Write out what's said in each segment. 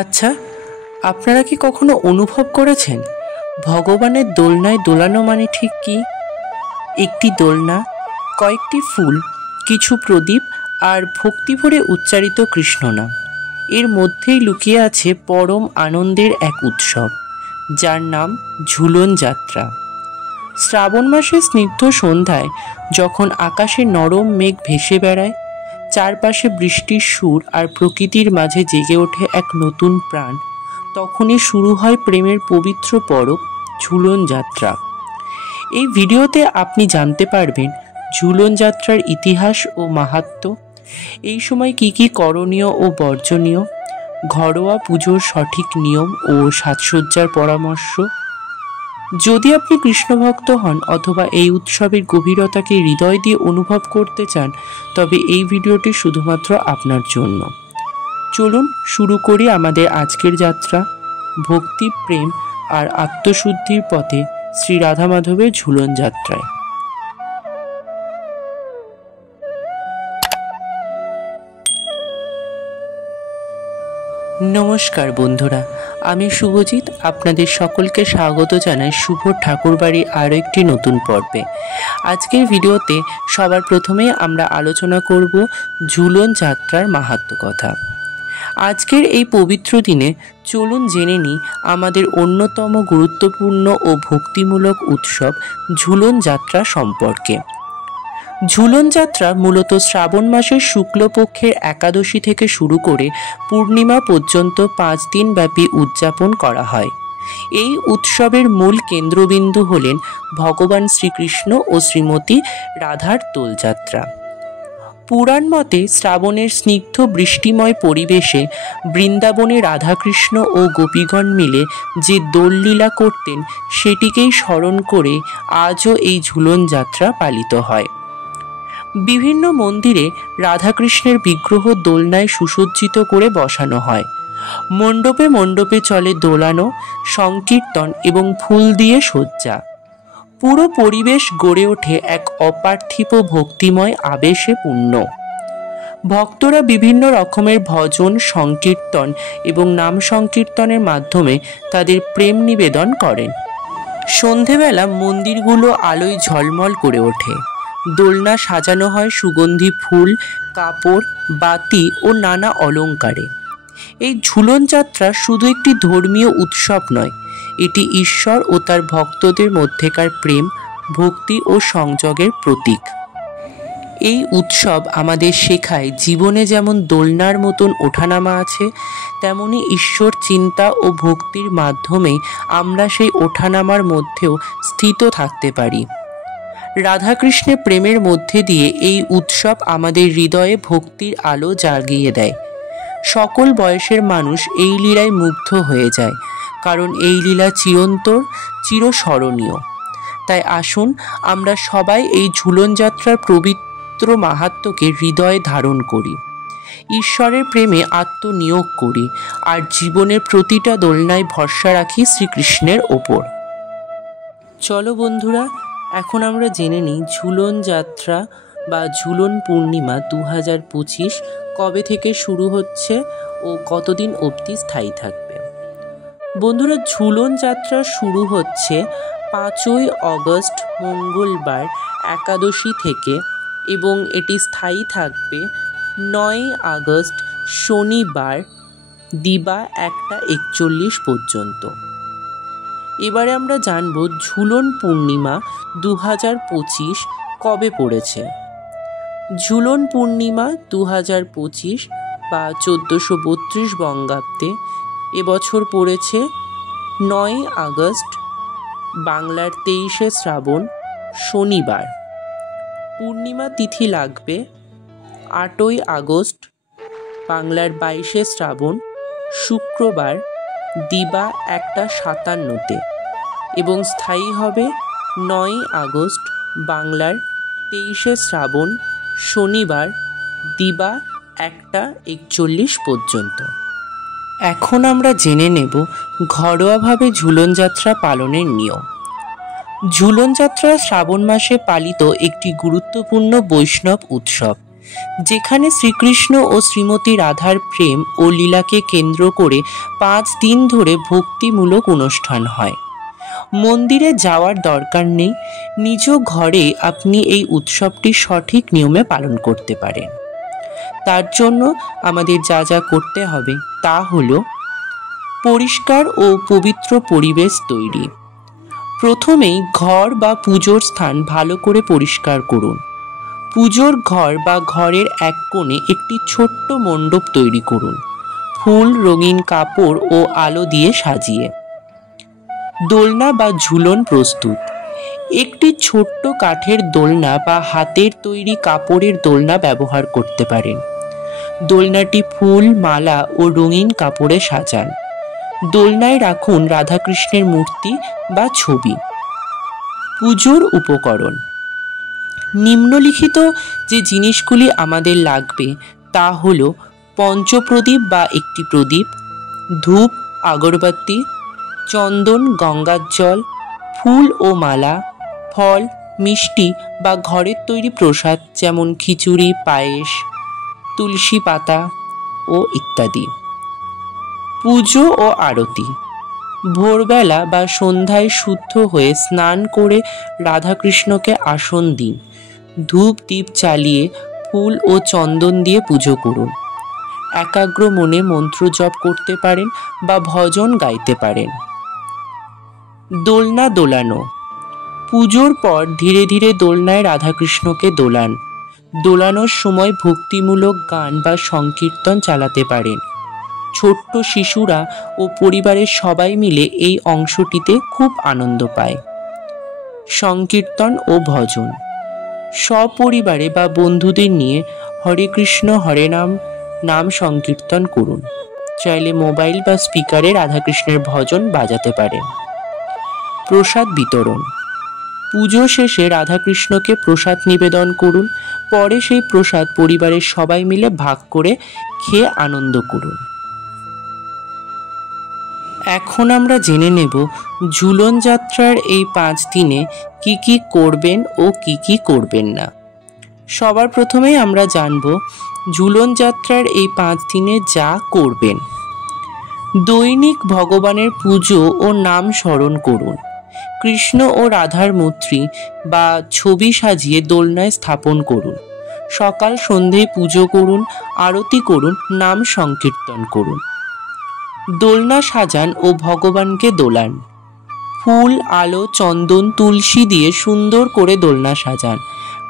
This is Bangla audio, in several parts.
আচ্ছা, আপনারা কি কখনো অনুভব করেছেন ভগবানের দোলনায় দোলানো মানে ঠিক কি? একটি দোলনা, কয়েকটি ফুল, কিছু প্রদীপ আর ভক্তি ভরে উচ্চারিত কৃষ্ণনাম। এর মধ্যেই লুকিয়ে আছে পরম আনন্দের এক উৎসব, যার নাম ঝুলন যাত্রা। শ্রাবণ মাসের স্নিগ্ধ সন্ধ্যায় যখন আকাশে নরম মেঘ ভেসে বেড়ায়, চারপাশে বৃষ্টির সুর আর প্রকৃতির মাঝে জেগে ওঠে এক নতুন প্রাণ, তখনই শুরু হয় প্রেমের পবিত্র পরব ঝুলন যাত্রা। এই ভিডিওতে আপনি জানতে পারবেন ঝুলন যাত্রার ইতিহাস ও মাহাত্ম্য, এই সময় কি কি করণীয় ও বর্জনীয়, ঘরোয়া পুজোর সঠিক নিয়ম ও সাজসজ্জার পরামর্শ। যদি আপনি কৃষ্ণ ভক্ত হন অথবা এই উৎসবের গভীরতাকে হৃদয় দিয়ে অনুভব করতে চান, তবে এই ভিডিওটি শুধুমাত্র আপনার জন্য। চলুন শুরু করি আমাদের আজকের যাত্রা, ভক্তি, প্রেম আর আত্মশুদ্ধির পথে শ্রী রাধা মাধবের ঝুলন যাত্রায়। নমস্কার বন্ধুরা, আমি শুভজিৎ। আপনাদের সকলকে স্বাগত জানাই শুভ ঠাকুরবাড়ি আরও একটি নতুন পর্বে। আজকের ভিডিওতে সবার প্রথমেই আমরা আলোচনা করব ঝুলন যাত্রার মাহাত্ম্য কথা। আজকের এই পবিত্র দিনে চলুন জেনে নিই আমাদের অন্যতম গুরুত্বপূর্ণ ও ভক্তিমূলক উৎসব ঝুলন যাত্রা সম্পর্কে। ঝুলন যাত্রা মূলত শ্রাবণ মাসের শুক্লপক্ষের একাদশী থেকে শুরু করে পূর্ণিমা পর্যন্ত 5 দিন ব্যাপী উদযাপন করা হয়। এই উৎসবের মূল কেন্দ্রবিন্দু হলেন ভগবান শ্রীকৃষ্ণ ও শ্রীমতী রাধার দোলযাত্রা। পুরাণ মতে শ্রাবণের স্নিগ্ধ বৃষ্টিময় পরিবেশে বৃন্দাবনে রাধাকৃষ্ণ ও গোপীগণ মিলে যে দোললীলা করতেন, সেটিকেই স্মরণ করে আজও এই ঝুলন যাত্রা পালিত হয়। বিভিন্ন মন্দিরে রাধাকৃষ্ণের বিগ্রহ দোলনায় সুসজ্জিত করে বসানো হয়। মণ্ডপে মণ্ডপে চলে দোলানো, সংকীর্তন এবং ফুল দিয়ে সজ্জা। পুরো পরিবেশ গড়ে ওঠে এক অপার্থিব ভক্তিময় আবেশে পূর্ণ। ভক্তরা বিভিন্ন রকমের ভজন, সংকীর্তন এবং নাম সংকীর্তনের মাধ্যমে তাদের প্রেম নিবেদন করেন। সন্ধেবেলা মন্দিরগুলো আলোয় ঝলমল করে ওঠে। দোলনা সাজানো হয় সুগন্ধি ফুল, কাপড়, বাতি ও নানা অলঙ্কারে। এই ঝুলন যাত্রা শুধু একটি ধর্মীয় উৎসব নয়, এটি ঈশ্বর ও তার ভক্তদের মধ্যেকার প্রেম, ভক্তি ও সংযোগের প্রতীক। এই উৎসব আমাদের শেখায় জীবনে যেমন দোলনার মতন ওঠানামা আছে, তেমনি ঈশ্বর চিন্তা ও ভক্তির মাধ্যমে আমরা সেই ওঠানামার মধ্যেও স্থিত থাকতে পারি। রাধাকৃষ্ণের প্রেমের মধ্যে দিয়ে এই উৎসব আমাদের হৃদয়ে ভক্তির আলো জাগিয়ে দেয়। সকল বয়সের মানুষ এই লীলায় মুগ্ধ হয়ে যায়, কারণ এই লীলা চিরন্তর, চিরস্মরণীয়। তাই আসুন আমরা সবাই এই ঝুলন যাত্রার পবিত্র মাহাত্ম্যকে হৃদয়ে ধারণ করি, ঈশ্বরের প্রেমে আত্মনিয়োগ করি আর জীবনের প্রতিটা দোলনায় ভরসা রাখি শ্রীকৃষ্ণের ওপর। চলো বন্ধুরা, এখন আমরা জেনে নিই ঝুলন যাত্রা বা ঝুলন পূর্ণিমা 2025 কবে থেকে শুরু হচ্ছে ও কতদিন অবধি স্থায়ী থাকবে। বন্ধুরা, ঝুলন যাত্রা শুরু হচ্ছে 5ই অগস্ট মঙ্গলবার একাদশী থেকে এবং এটি স্থায়ী থাকবে 9ই আগস্ট শনিবার দিবা 1:41 পর্যন্ত। এবারে আমরা জানব ঝুলন পূর্ণিমা 2025 কবে পড়েছে। ঝুলন পূর্ণিমা 2025 বা 1432 বঙ্গাব্দে এবছর পড়েছে 9ই আগস্ট, বাংলার 23শে শ্রাবণ, শনিবার। পূর্ণিমা তিথি লাগবে 8ই আগস্ট, বাংলার 22শে শ্রাবণ, শুক্রবার, দিবা 1:57 এবং স্থায়ী হবে 9ই আগস্ট, বাংলার 23শে শ্রাবণ, শনিবার, দিবা 1:41 পর্যন্ত। এখন আমরা জেনে নেব ঘরোয়াভাবে ঝুলন যাত্রা পালনের নিয়ম। ঝুলন যাত্রা শ্রাবণ মাসে পালিত একটি গুরুত্বপূর্ণ বৈষ্ণব উৎসব। যেখানে শ্রীকৃষ্ণ ও শ্রীমতী রাধার প্রেম ও লীলাকে কেন্দ্র করে 5 দিন ধরে ভক্তিমূলক অনুষ্ঠান হয়। মন্দিরে যাওয়ার দরকার নেই, নিজ ঘরে আপনি এই উৎসবটি সঠিক নিয়মে পালন করতে পারেন। তার জন্য আমাদের যা যা করতে হবে তা হলো পরিষ্কার ও পবিত্র পরিবেশ তৈরি। প্রথমেই ঘর বা পুজোর স্থান ভালো করে পরিষ্কার করুন। পুজোর ঘর বা ঘরের এক কোণে একটি ছোট্ট মণ্ডপ তৈরি করুন, ফুল, রঙিন কাপড় ও আলো দিয়ে সাজিয়ে। দোলনা বা ঝুলন প্রস্তুত। একটি ছোট্ট কাঠের দোলনা বা হাতের তৈরি কাপড়ের দোলনা ব্যবহার করতে পারেন। দোলনাটি ফুল, মালা ও রঙিন কাপড়ে সাজান। দোলনায় রাখুন রাধাকৃষ্ণের মূর্তি বা ছবি। পুজোর উপকরণ। নিম্নলিখিত যে জিনিসগুলি আমাদের লাগবে তা হলো পঞ্চপ্রদীপ বা একটি প্রদীপ, ধূপ, আগরবাতি, চন্দন, গঙ্গার জল, ফুল ও মালা, ফল, মিষ্টি বা ঘরের তৈরি প্রসাদ যেমন খিচুড়ি, পায়েস, তুলসী পাতা ও ইত্যাদি। পুজো ও আরতি। ভোরবেলা বা সন্ধ্যায় শুদ্ধ হয়ে স্নান করে রাধাকৃষ্ণকে আসন দিন। ধূপ দ্বীপ জ্বালিয়ে ফুল ও চন্দন দিয়ে পুজো করুন। একাগ্র মনে মন্ত্র জপ করতে পারেন বা ভজন গাইতে পারেন। দোলনা দোলানো। পুজোর পর ধীরে ধীরে দোলনায় রাধাকৃষ্ণকে দোলান। দোলানোর সময় ভক্তিমূলক গান বা সংকীর্তন চালাতে পারেন। ছোট্ট শিশুরা ও পরিবারের সবাই মিলে এই অংশটিতে খুব আনন্দ পায়। সংকীর্তন ও ভজন। সপরিবারে বা বন্ধুদের নিয়ে হরে কৃষ্ণ হরে নাম নাম সংকীর্তন করুন। চাইলে মোবাইল বা স্পিকারে রাধাকৃষ্ণের ভজন বাজাতে পারেন। প্রসাদ বিতরণ। পুজো শেষে রাধাকৃষ্ণকে প্রসাদ নিবেদন করুন। পরে সেই প্রসাদ পরিবারের সবাই মিলে ভাগ করে খেয়ে আনন্দ করুন। এখন আমরা জেনে নেব ঝুলন যাত্রার এই 5 দিনে কি কি করবেন ও কি কি করবেন না। সবার প্রথমেই আমরা জানব ঝুলন যাত্রার এই 5 দিনে যা করবেন। দৈনিক ভগবানের পুজো ও নাম স্মরণ করুন। কৃষ্ণ ও রাধার মূর্তি বা ছবি সাজিয়ে দোলনায় স্থাপন করুন। সকাল সন্ধ্যায় পুজো করুন, আরতি করুন, নাম সংকীর্তন করুন। দোলনা সাজান ও ভগবানকে দোলান। ফুল, আলো, চন্দন, তুলসী দিয়ে সুন্দর করে দোলনা সাজান।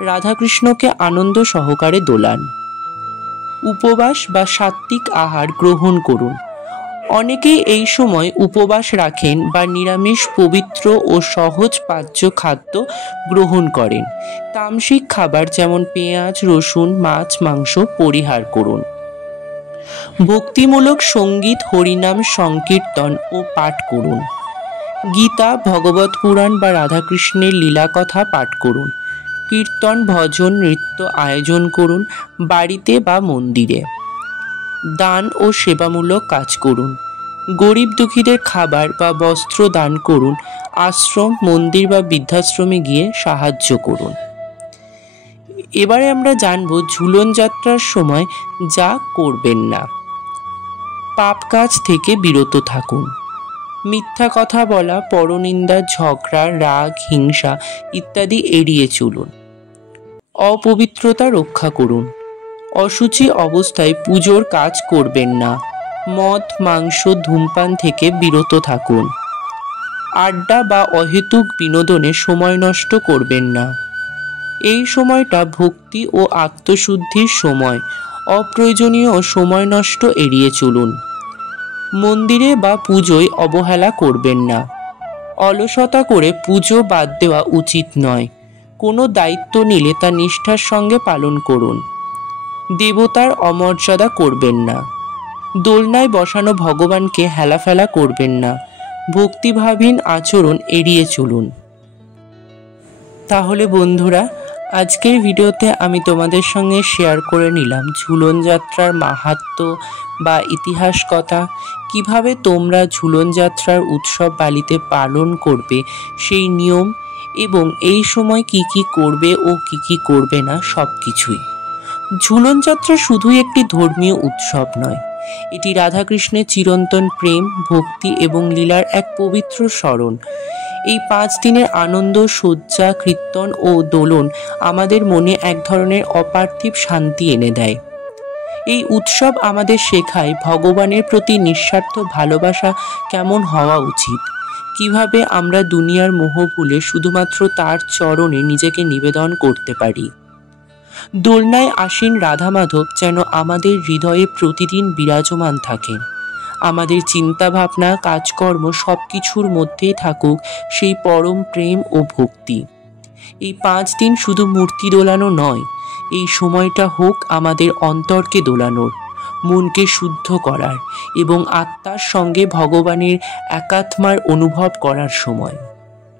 রাধাকৃষ্ণকে আনন্দ সহকারে দোলান। উপবাস বা সাত্ত্বিক আহার গ্রহণ করুন। অনেকেই এই সময় উপবাস রাখেন বা নিরামিষ, পবিত্র ও সহজ পাচ্য খাদ্য গ্রহণ করেন। তামসিক খাবার যেমন পেঁয়াজ, রসুন, মাছ, মাংস পরিহার করুন। ভক্তিমূলক সঙ্গীত, হরিনাম, সংকীর্তন ও পাঠ করুন। গীতা, ভগবত পুরাণ বা রাধাকৃষ্ণের লীলাকথা পাঠ করুন। কীর্তন, ভজন, নৃত্য আয়োজন করুন বাড়িতে বা মন্দিরে। দান ও সেবামূলক কাজ করুন। গরিব দুঃখীদের খাবার বা বস্ত্র দান করুন। আশ্রম, মন্দির বা বৃদ্ধাশ্রমে গিয়ে সাহায্য করুন। এবারে আমরা জানব ঝুলন যাত্রার সময় যা করবেন না। পাপ কাজ থেকে বিরত থাকুন। মিথ্যা কথা বলা, পরনিন্দা, ঝগড়া, রাগ, হিংসা ইত্যাদি এড়িয়ে চলুন। অপবিত্রতা রক্ষা করুন। অশুচি অবস্থায় পুজোর কাজ করবেন না। মদ, মাংস, ধূমপান থেকে বিরত থাকুন। আড্ডা বা অহেতুক বিনোদনে সময় নষ্ট করবেন না। এই সময়টা ভক্তি ও আত্মশুদ্ধির সময়। অপ্রয়োজনীয় সময় নষ্ট এড়িয়ে চলুন। মন্দিরে বা পুজোয় অবহেলা করবেন না। অলসতা করে পুজো বাদ দেওয়া উচিত নয়। কোনো দায়িত্ব নিলে তা নিষ্ঠার সঙ্গে পালন করুন। দেবতার অমর্যাদা করবেন না। দোলনায় বসানো ভগবানকে হেলাফেলা করবেন না। ভক্তিভাবহীন আচরণ এড়িয়ে চলুন। তাহলে বন্ধুরা, আজকের ভিডিওতে আমি তোমাদের সঙ্গে শেয়ার করে নিলাম ঝুলন যাত্রার মাহাত্ম্য বা ইতিহাস কথা, কিভাবে তোমরা ঝুলন যাত্রার উৎসব বাড়িতে পালন করবে সেই নিয়ম, এবং এই সময় কি কি করবে ও কি কি করবে না সব কিছুই। ঝুলন যাত্রা শুধুই একটি ধর্মীয় উৎসব নয়, এটি রাধাকৃষ্ণের চিরন্তন প্রেম, ভক্তি এবং লীলার এক পবিত্র স্মরণ। এই 5 দিনের আনন্দ, সজ্জা, কীর্তন ও দোলন আমাদের মনে এক ধরনের অপার্থিব শান্তি এনে দেয়। এই উৎসব আমাদের শেখায় ভগবানের প্রতি নিঃস্বার্থ ভালোবাসা কেমন হওয়া উচিত, কিভাবে আমরা দুনিয়ার মোহ ভুলে শুধুমাত্র তার চরণে নিজেকে নিবেদন করতে পারি। দোলনায় আসীন রাধা মাধব যেন আমাদের হৃদয়ে প্রতিদিন বিরাজমান থাকেন। আমাদের চিন্তাভাবনা, কাজকর্ম সব কিছুর মধ্যেই থাকুক সেই পরম প্রেম ও ভক্তি। এই 5 দিন শুধু মূর্তি দোলানো নয়, এই সময়টা হোক আমাদের অন্তরকে দোলানোর, মনকে শুদ্ধ করার এবং আত্মার সঙ্গে ভগবানের একাত্মার অনুভব করার সময়।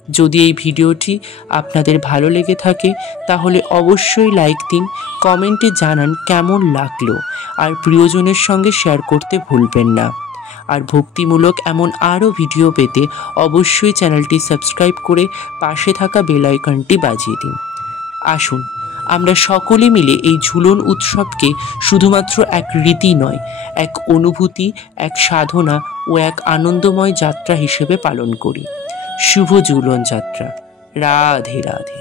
যদি এই ভিডিওটি আপনাদের ভালো লেগে থাকে তাহলে অবশ্যই লাইক দিন, কমেন্টে জানান কেমন লাগলো, আর প্রিয়জনের সঙ্গে শেয়ার করতে ভুলবেন না। আর ভক্তিমূলক এমন আরও ভিডিও পেতে অবশ্যই চ্যানেলটি সাবস্ক্রাইব করে পাশে থাকা বেল আইকনটি বাজিয়ে দিন। আসুন আমরা সকলে মিলে এই ঝুলন উৎসবকে শুধুমাত্র এক রীতি নয়, এক অনুভূতি, এক সাধনা ও এক আনন্দময় যাত্রা হিসেবে পালন করি। শুভ ঝুলন যাত্রা। রাধে রাধে।